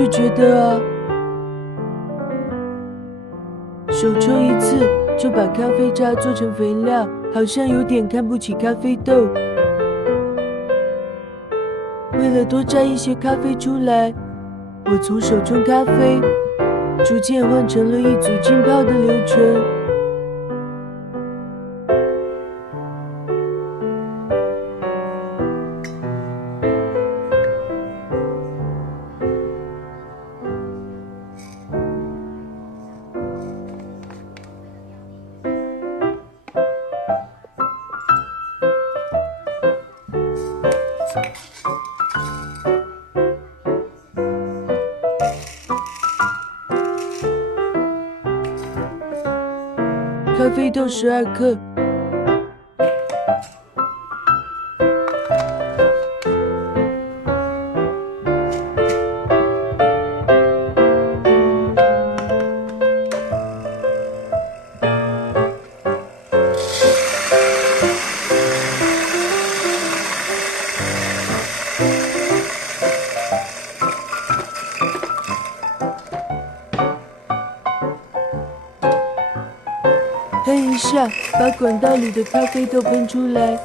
就觉得手冲一次就把咖啡渣做成肥料，好像有点看不起咖啡豆。为了多榨一些咖啡出来，我从手冲咖啡逐渐换成了一组浸泡的流程。咖啡豆12克，喷一下，把管道里的咖啡豆喷出来。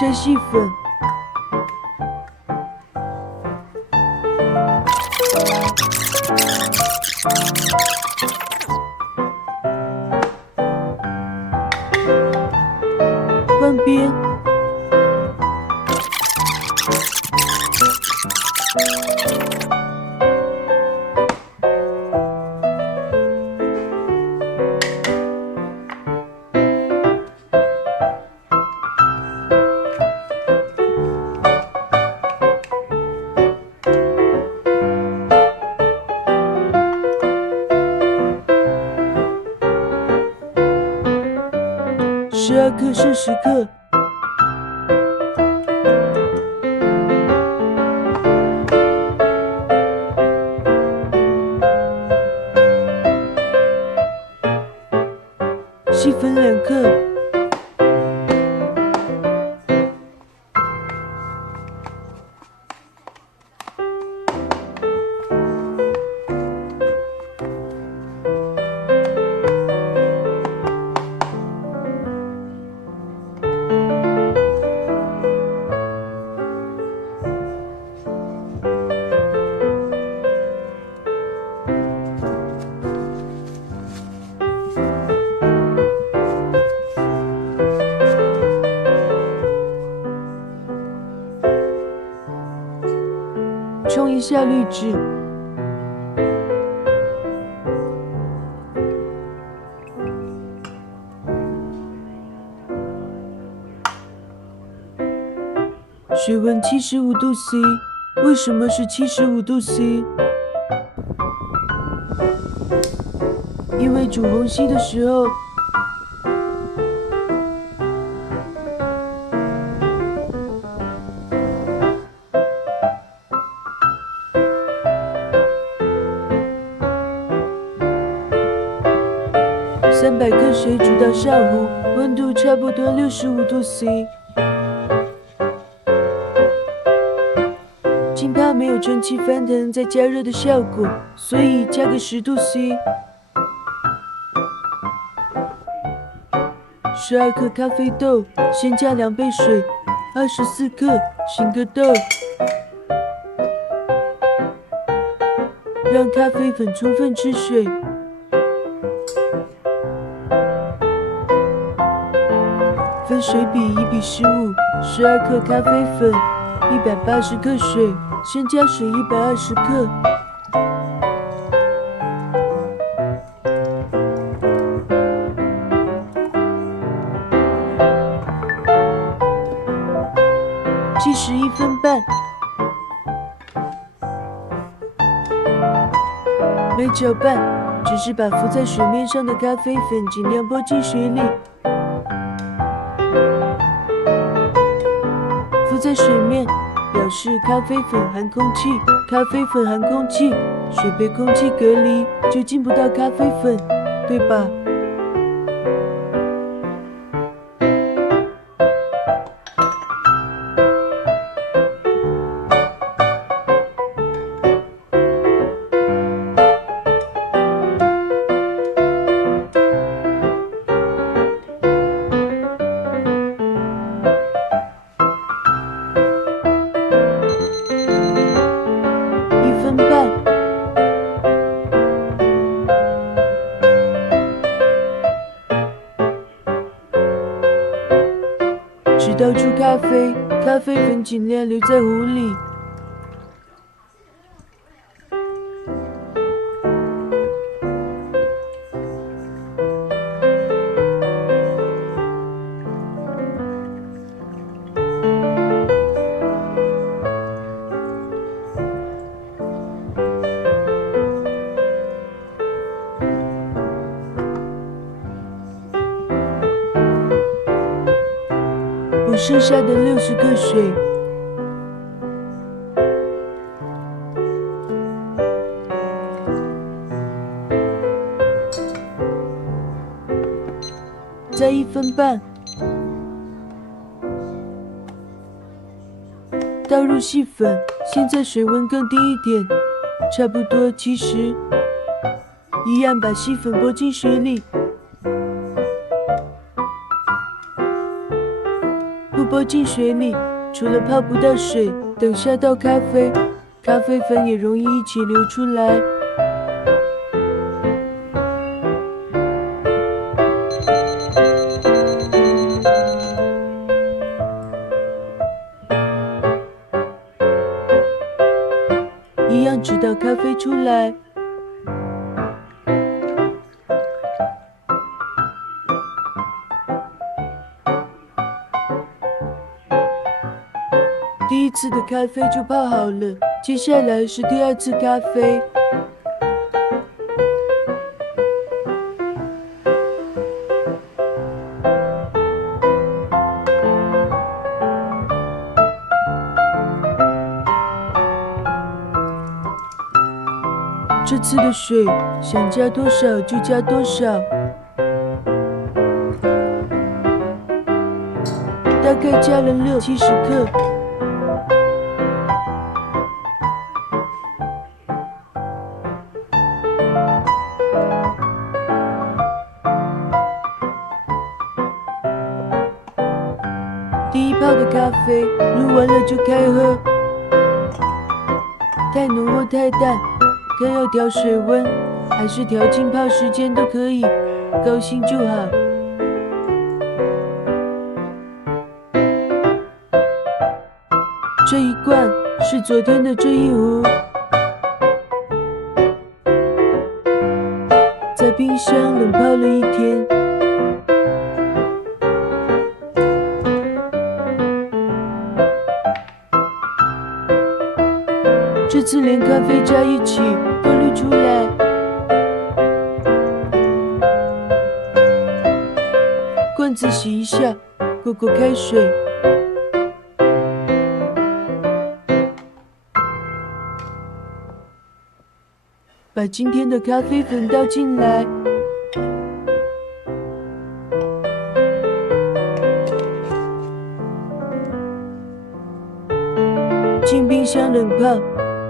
筛细粉，换边，12克剩10克，细粉2克，冲一下滤纸，水温75度 C， 为什么是75度 C？ 因为煮虹吸的时候，300克水煮到上壶，温度差不多65度 C。浸泡没有蒸汽翻腾再加热的效果，所以加个10度 C。12克咖啡豆，先加2杯水，24克醒个豆，让咖啡粉充分吃水。分水比1比15，12克咖啡粉，180克水，先加水120克。计时1分半，没搅拌，只是把浮在水面上的咖啡粉尽量拨进水里。浮在水面表示咖啡粉含空气，咖啡粉含空气，水被空气隔离，就进不到咖啡粉，对吧？直到出咖啡，咖啡粉尽量留在壶里。补剩下的60克水。再1分半，倒入细粉，现在水温更低一点，差不多70，一样把细粉拨进水里。不拨进水里，除了泡不到水，等下倒咖啡，咖啡粉也容易一起流出来。一样直到咖啡出来。第1次的咖啡就泡好了，接下来是第2次咖啡。这次的水想加多少就加多少，大概加了60-70克。第1泡的咖啡录完了就开喝，太浓或太淡，看要调水温还是调浸泡时间都可以，高兴就好。这一罐是昨天的这一壶，在冰箱冷泡了1天。这次连咖啡渣一起都滤出来，罐子洗一下，过过开水。把今天的咖啡粉倒进来，进冰箱冷泡，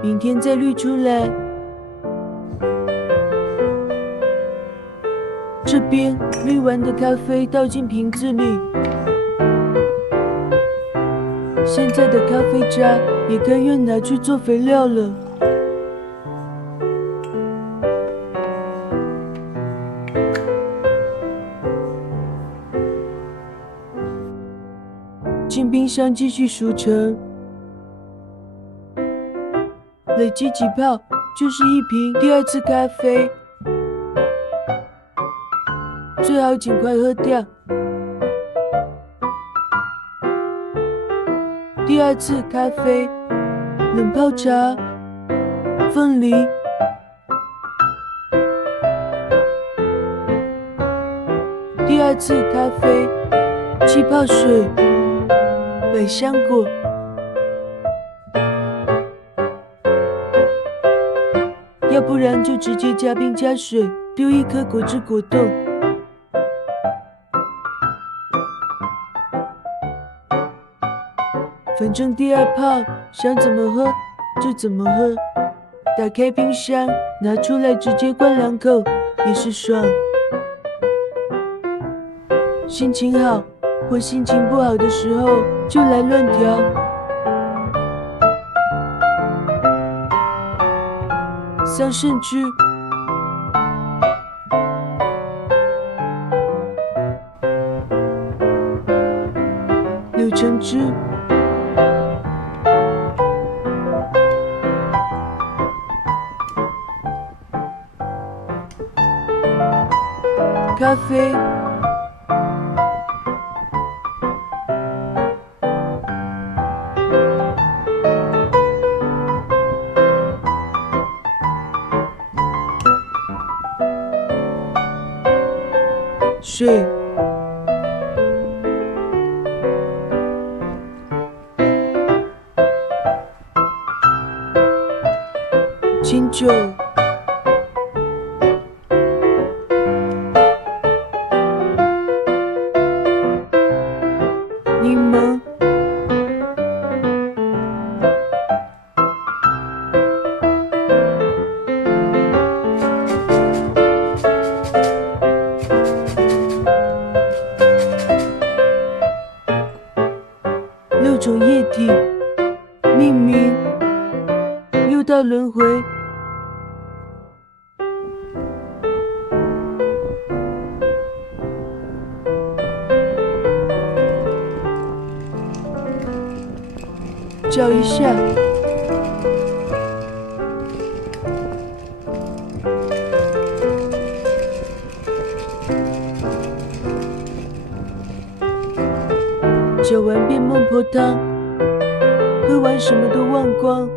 明天再滤出来。这边滤完的咖啡倒进瓶子里，现在的咖啡渣也该用拿去做肥料了。进冰箱继续熟成，累积几泡就是1瓶第2次咖啡，最好尽快喝掉。第2次咖啡，冷泡茶，凤梨， 8次咖啡，气泡水，百香果。要不然就直接加冰加水，丢1颗果汁果冻。反正第2泡想怎么喝就怎么喝。打开冰箱，拿出来直接灌2口，也是爽。心情好或心情不好的时候，就来乱调。桑葚汁、柳橙汁、咖啡、水、清酒、柠檬、6种液体，命名6道轮回。搅一下，搅完变孟婆汤，喝完什么都忘光。